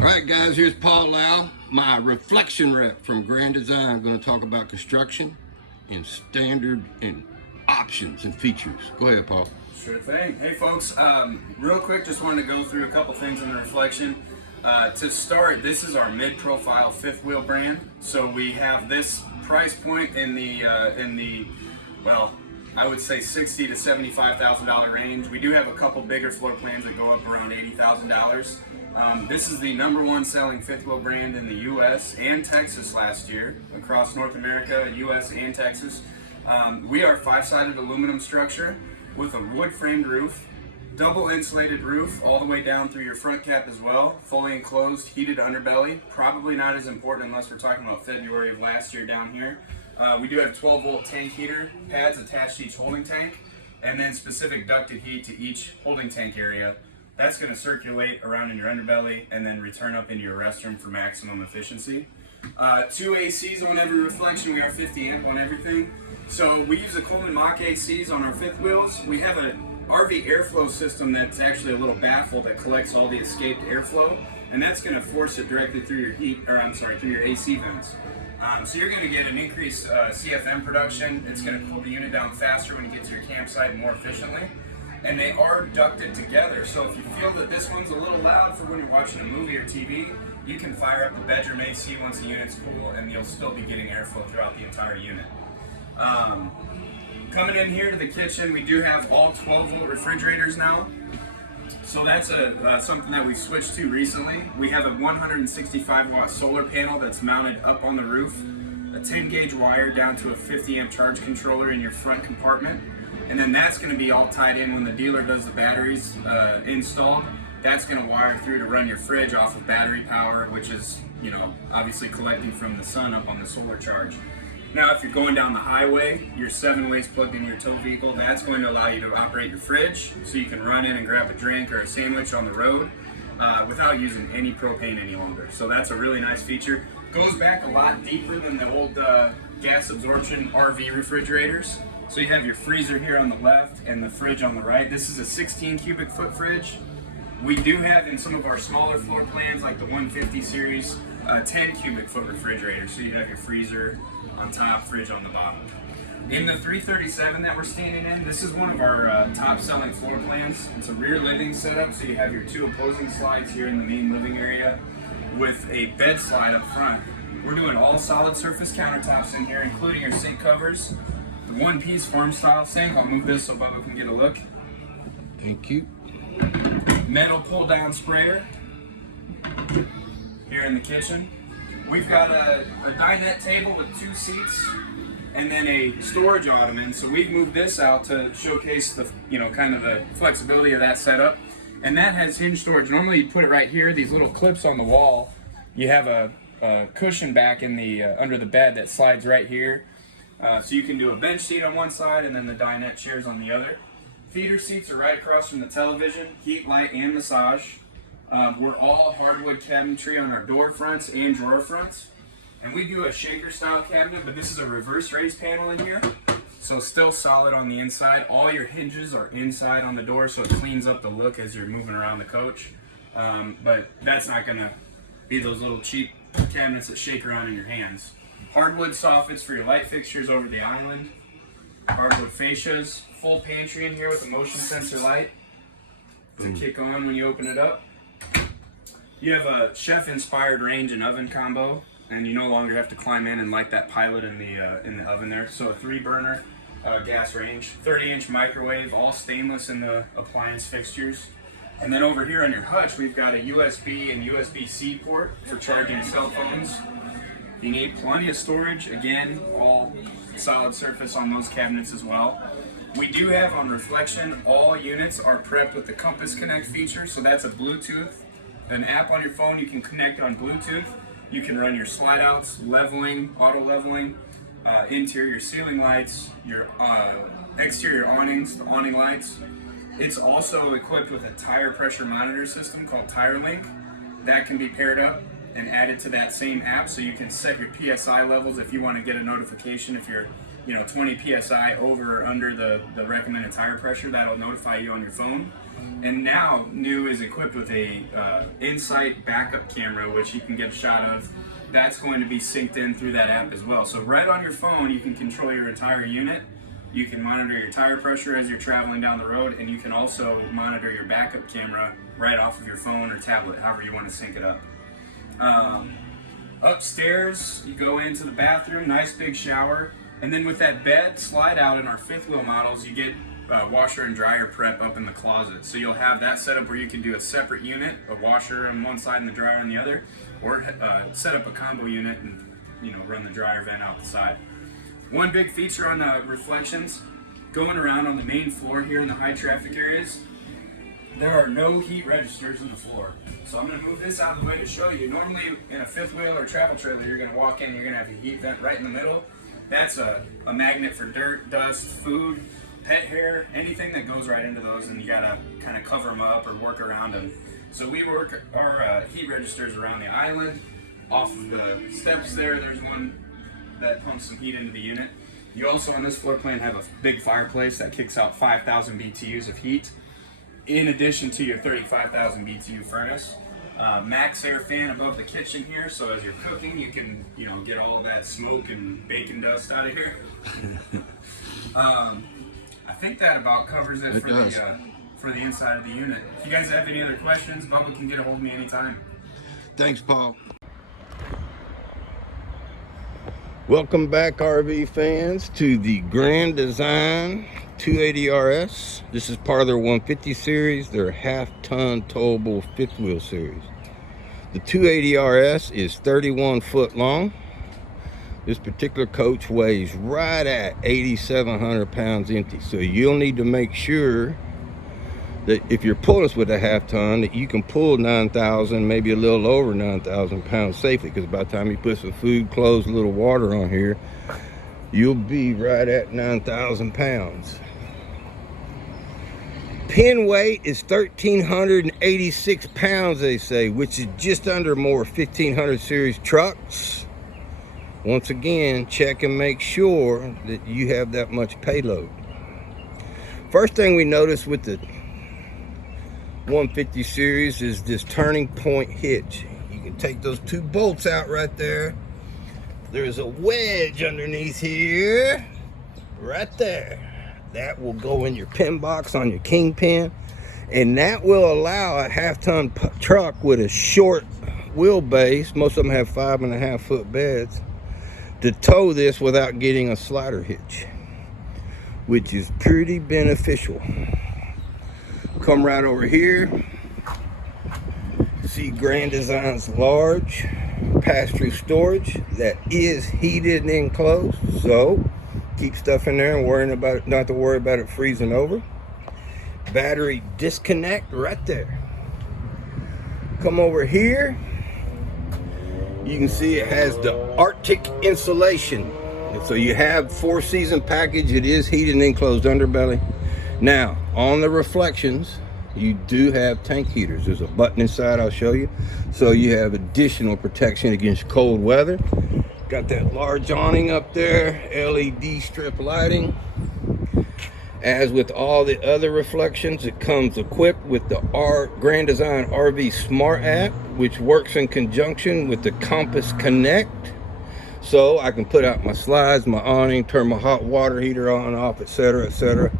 All right, guys, here's Paul Lau, my reflection rep from Grand Design. I'm going to talk about construction and standard and options and features. Go ahead, Paul. Sure thing. Hey, folks, real quick, just wanted to go through a couple things in the reflection. To start, this is our mid-profile fifth wheel brand. So we have this price point in the well, I would say $60,000 to $75,000 range. We do have a couple bigger floor plans that go up around $80,000. This is the #1 selling fifth wheel brand in the U.S. and Texas last year, across North America, U.S. and Texas. We are 5-sided aluminum structure with a wood framed roof, double insulated roof all the way down through your front cap as well, fully enclosed, heated underbelly. Probably not as important unless we're talking about February of last year down here. We do have 12-volt tank heater pads attached to each holding tank, and then specific ducted heat to each holding tank area. That's going to circulate around in your underbelly and then return up into your restroom for maximum efficiency. 2 ACs on every reflection. We are 50 amp on everything. So we use the Coleman Mach ACs on our fifth wheels. We have an RV airflow system that's actually a little baffle that collects all the escaped airflow, and that's going to force it directly through your through your AC vents. So you're going to get an increased CFM production. It's going to cool the unit down faster when you get to your campsite more efficiently. And they are ducted together, so if you feel that this one's a little loud for when you're watching a movie or TV, you can fire up the bedroom AC once the unit's cool, and you'll still be getting airflow throughout the entire unit. Coming in here to the kitchen, we do have all 12-volt refrigerators now. So that's something that we switched to recently. We have a 165-watt solar panel that's mounted up on the roof, a 10-gauge wire down to a 50-amp charge controller in your front compartment. And then that's going to be all tied in when the dealer does the batteries installed. That's going to wire through to run your fridge off of battery power, which is, obviously collecting from the sun up on the solar charge. Now, if you're going down the highway, your 7-ways plugged in your tow vehicle, that's going to allow you to operate your fridge, so you can run in and grab a drink or a sandwich on the road without using any propane any longer. So that's a really nice feature. Goes back a lot deeper than the old gas absorption RV refrigerators. So you have your freezer here on the left and the fridge on the right. This is a 16 cubic foot fridge. We do have in some of our smaller floor plans, like the 150 series, 10 cubic foot refrigerator. So you have your freezer on top, fridge on the bottom. In the 337 that we're standing in, this is one of our top selling floor plans. It's a rear living setup, so you have your 2 opposing slides here in the main living area with a bed slide up front. We're doing all solid surface countertops in here, including your sink covers. The one-piece farm style sink. I'll move this so Bubba can get a look. Thank you. Metal pull-down sprayer here in the kitchen. We've got a dinette table with 2 seats and then a storage ottoman. So we've moved this out to showcase the, kind of the flexibility of that setup. And that has hinge storage. Normally you put it right here. These little clips on the wall. You have a cushion back in the under the bed that slides right here. So you can do a bench seat on one side and then the dinette chairs on the other. Feeder seats are right across from the television, heat, light, and massage. We're all hardwood cabinetry on our door fronts and drawer fronts. And we do a shaker style cabinet, but this is a reverse raised panel in here. So still solid on the inside. All your hinges are inside on the door, so it cleans up the look as you're moving around the coach. But that's not gonna be those little cheap cabinets that shake around in your hands. Hardwood soffits for your light fixtures over the island. Hardwood fascias. Full pantry in here with a motion sensor light to kick on when you open it up. You have a chef-inspired range and oven combo, and you no longer have to climb in and light that pilot in the oven there. So a 3-burner gas range, 30-inch microwave, all stainless in the appliance fixtures. And then over here on your hutch, we've got a USB and USB-C port for charging cell phones. You need plenty of storage, again, all solid surface on those cabinets as well. We do have on reflection, all units are prepped with the Compass Connect feature, so that's a Bluetooth, an app on your phone you can connect on Bluetooth. You can run your slide outs, leveling, auto leveling, interior ceiling lights, your exterior awnings, the awning lights. It's also equipped with a tire pressure monitor system called TireLink that can be paired up and added to that same app, so you can set your PSI levels if you want to get a notification if your 20 psi over or under the recommended tire pressure. That'll notify you on your phone. And now new is equipped with a in-sight backup camera, which you can get a shot of. That's going to be synced in through that app as well. So right on your phone, you can control your entire unit. You can monitor your tire pressure as you're traveling down the road, and you can also monitor your backup camera right off of your phone or tablet, however you want to sync it up. Upstairs, you go into the bathroom, nice big shower, and then with that bed slide out in our fifth wheel models, you get washer and dryer prep up in the closet. So you'll have that set up where you can do a separate unit, a washer on one side and the dryer on the other, or set up a combo unit and run the dryer vent out the side. One big feature on the Reflections, going around on the main floor here in the high traffic areas, there are no heat registers in the floor. So I'm going to move this out of the way to show you. Normally in a fifth wheel or travel trailer, you're going to walk in, you're going to have a heat vent right in the middle. That's a magnet for dirt, dust, food, pet hair, anything that goes right into those, and you got to kind of cover them up or work around them. So we work our heat registers around the island. Off of the steps there's one that pumps some heat into the unit. You also on this floor plan have a big fireplace that kicks out 5,000 BTUs of heat, in addition to your 35,000 BTU furnace. Max air fan above the kitchen here, so as you're cooking, you can get all of that smoke and bacon dust out of here. I think that about covers it for the inside of the unit. If you guys have any other questions, Bubba can get a hold of me anytime. Thanks, Paul. Welcome back, RV fans, to the Grand Design 280RS. This is part of their 150 series, their half-ton towable fifth wheel series. The 280RS is 31 foot long. This particular coach weighs right at 8,700 pounds empty. So you'll need to make sure that if you're pulling this with a half ton, that you can pull 9,000, maybe a little over 9,000 pounds safely, because by the time you put some food, clothes, a little water on here, you'll be right at 9,000 pounds. Pin weight is 1,386 pounds, they say, which is just under more 1,500 series trucks. Once again, check and make sure that you have that much payload. First thing we notice with the 150 series is this turning point hitch. You can take those two bolts out right there. There's a wedge underneath here, right there. That will go in your pin box on your kingpin, and that will allow a half-ton truck with a short wheelbase, most of them have 5.5 foot beds, to tow this without getting a slider hitch, which is pretty beneficial. Come right over here. See Grand Design's large pass-through storage that is heated and enclosed, so keep stuff in there and worrying about it, not to worry about it freezing over. Battery disconnect right there. Come over here. You can see it has the Arctic insulation. And so you have 4-season package. It is heated and enclosed underbelly. Now, on the Reflections, you do have tank heaters. There's a button inside, I'll show you. So you have additional protection against cold weather. Got that large awning up there, LED strip lighting. As with all the other Reflections, it comes equipped with the Grand Design RV Smart app, which works in conjunction with the Compass Connect. So I can put out my slides, my awning, turn my hot water heater on and off, etc.,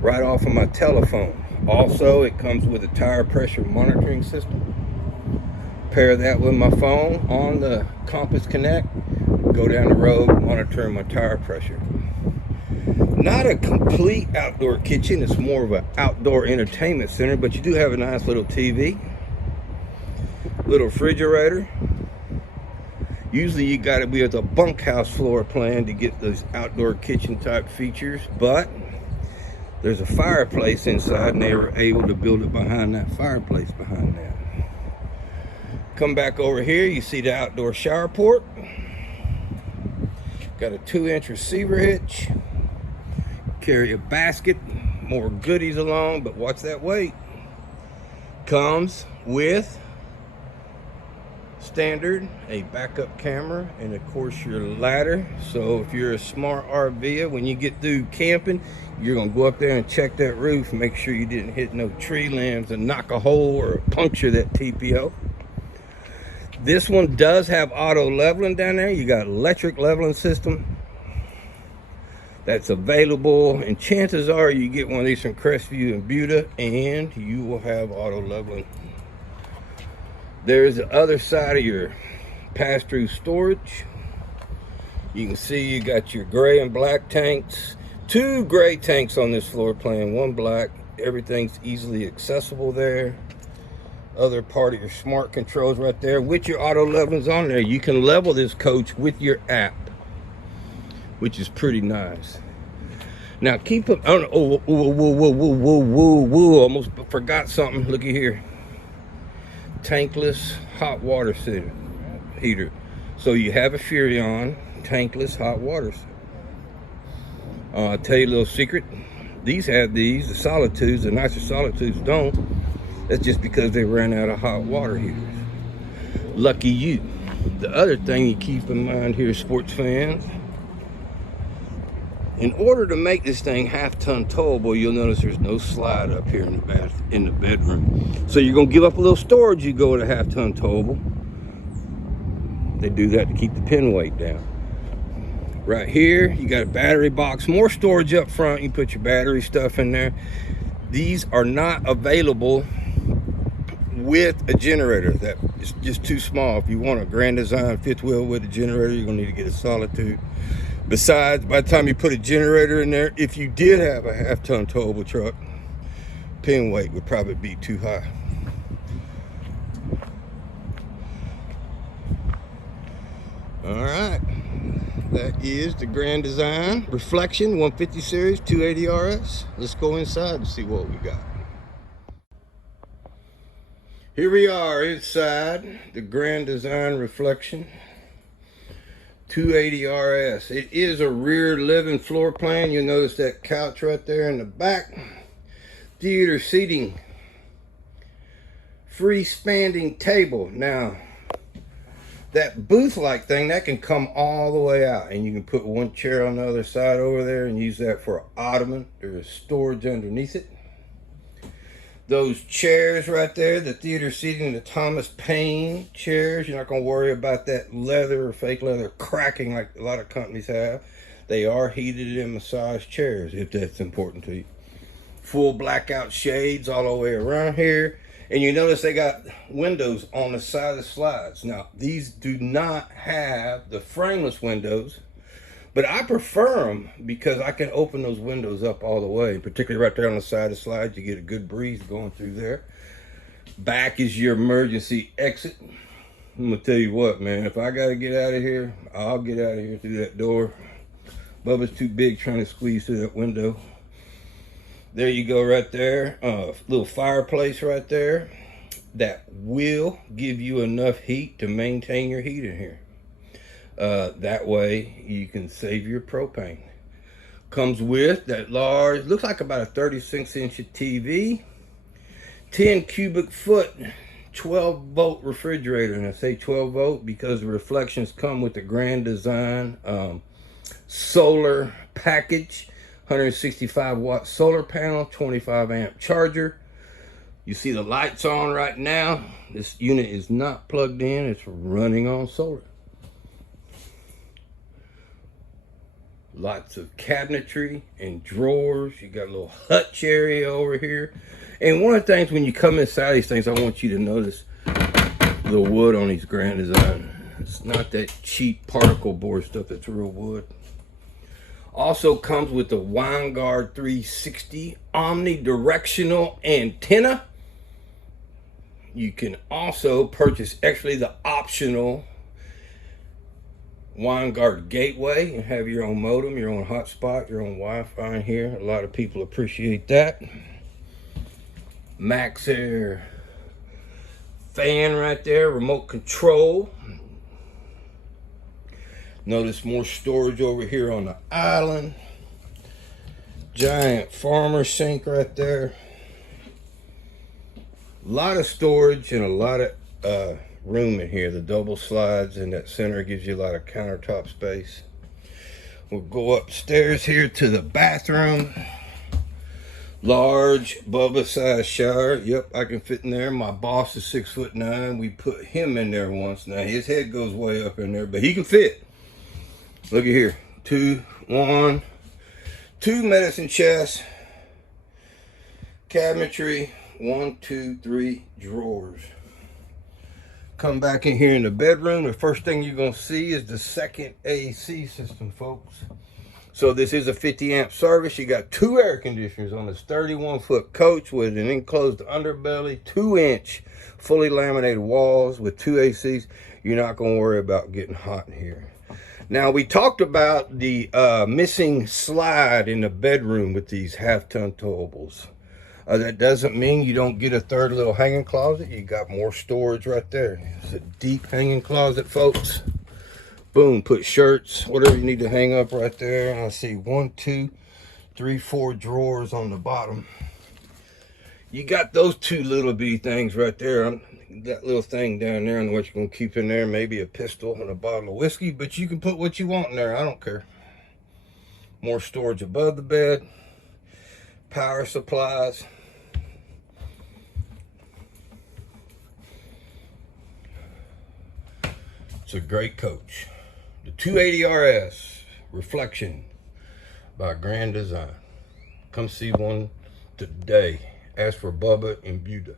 right off of my telephone. Also, it comes with a tire pressure monitoring system. Pair that with my phone on the Compass Connect, go down the road, monitor my tire pressure. Not a complete outdoor kitchen, it's more of an outdoor entertainment center, but you do have a nice little TV, little refrigerator. Usually you got to be with a bunkhouse floor plan to get those outdoor kitchen type features, but there's a fireplace inside and they were able to build it behind that fireplace behind that. Come back over here, you see the outdoor shower port. Got a 2-inch receiver hitch. Carry a basket, more goodies along, but watch that weight. Comes with standard, a backup camera, and of course your ladder. So if you're a smart RVer, when you get through camping, you're gonna go up there and check that roof, make sure you didn't hit no tree limbs and knock a hole or puncture that TPO. This one does have auto leveling down there. You got electric leveling system that's available, and chances are you get one of these from Crestview and Buda and you will have auto leveling. There's the other side of your pass-through storage. You can see you got your gray and black tanks. 2 gray tanks on this floor plan, 1 black. Everything's easily accessible there. Other part of your smart controls right there with your auto levelings on there. You can level this coach with your app, which is pretty nice. Now keep it. Oh, whoa! Almost forgot something. Looky here. Tankless hot water heater. So you have a Furrion tankless hot water. I'll tell you a little secret. These have these. The Solitudes, the nicer Solitudes don't. That's just because they ran out of hot water heaters. Lucky you. The other thing you keep in mind here, sports fans, in order to make this thing half-ton towable, you'll notice there's no slide up here in the bedroom. So you're gonna give up a little storage, you go to half-ton towable. They do that to keep the pin weight down. Right here, you got a battery box, more storage up front. You put your battery stuff in there. These are not available with a generator. That is just too small. If you want a Grand Design 5th wheel with a generator, you're gonna need to get a Solitude. Besides, by the time you put a generator in there, if you did have a half-ton towable truck, pin weight would probably be too high. All right, that is the Grand Design Reflection 150 series 280 RS. Let's go inside and see what we got. Here we are inside the Grand Design Reflection 280 RS. It is a rear living floor plan. You'll notice that couch right there in the back. Theater seating. Freestanding table. Now, that booth-like thing, that can come all the way out. And you can put 1 chair on the other side over there and use that for an ottoman. There's storage underneath it. Those chairs right there, the theater seating, the Thomas Paine chairs, you're not going to worry about that leather or fake leather cracking like a lot of companies have. They are heated and massaged chairs, if that's important to you. Full blackout shades all the way around here. And you notice they got windows on the side of the slides. Now, these do not have the frameless windows, but I prefer them because I can open those windows up all the way, particularly right there on the side of the slide. You get a good breeze going through there. Back is your emergency exit. I'm gonna tell you what, man, if I gotta get out of here, I'll get out of here through that door. Bubba's too big trying to squeeze through that window. There you go right there. Little fireplace right there. That will give you enough heat to maintain your heat in here. That way you can save your propane. Comes with that large, looks like about a 36-inch TV, 10 cubic foot, 12 volt refrigerator. And I say 12 volt because the Reflections come with the Grand Design solar package. 165 watt solar panel, 25 amp charger. You see the lights on right now. This unit is not plugged in, it's running on solar. Lots of cabinetry and drawers. You got a little hutch area over here. And one of the things when you come inside these things, I want you to notice the wood on these Grand Design. It's not that cheap particle board stuff, it's real wood. Also comes with the Winegard 360 omnidirectional antenna. You can also purchase actually the optional Winegard gateway and have your own modem, your own hotspot, your own Wi-Fi in here. A lot of people appreciate that. Max Air fan right there, remote control. Notice more storage over here on the island. Giant farmer sink right there. A lot of storage and a lot of room in here. The double slides in that center gives you a lot of countertop space. We'll go upstairs here to the bathroom. Large Bubba size shower. Yep, I can fit in there. My boss is 6'9". We put him in there once. Now his head goes way up in there, but he can fit. Look at here. Two medicine chests. Cabinetry. 1, 2, 3 drawers. Come back in here in the bedroom. The first thing you're gonna see is the second AC system, folks. So this is a 50 amp service. You got 2 air conditioners on this 31-foot coach with an enclosed underbelly, 2-inch fully laminated walls with 2 ACs. You're not gonna worry about getting hot in here. Now we talked about the missing slide in the bedroom with these half-ton towables. That doesn't mean you don't get a third little hanging closet. You got more storage right there. It's a deep hanging closet, folks. Boom, put shirts, whatever you need to hang up right there. I see 1, 2, 3, 4 drawers on the bottom. You got those 2 little bitty things right there. That little thing down there, and what you're gonna keep in there, maybe a pistol and a bottle of whiskey, but you can put what you want in there, I don't care. More storage above the bed. Power supplies. It's a great coach. The 280 RS Reflection by Grand Design. Come see one today. Ask for Bubba in Buda.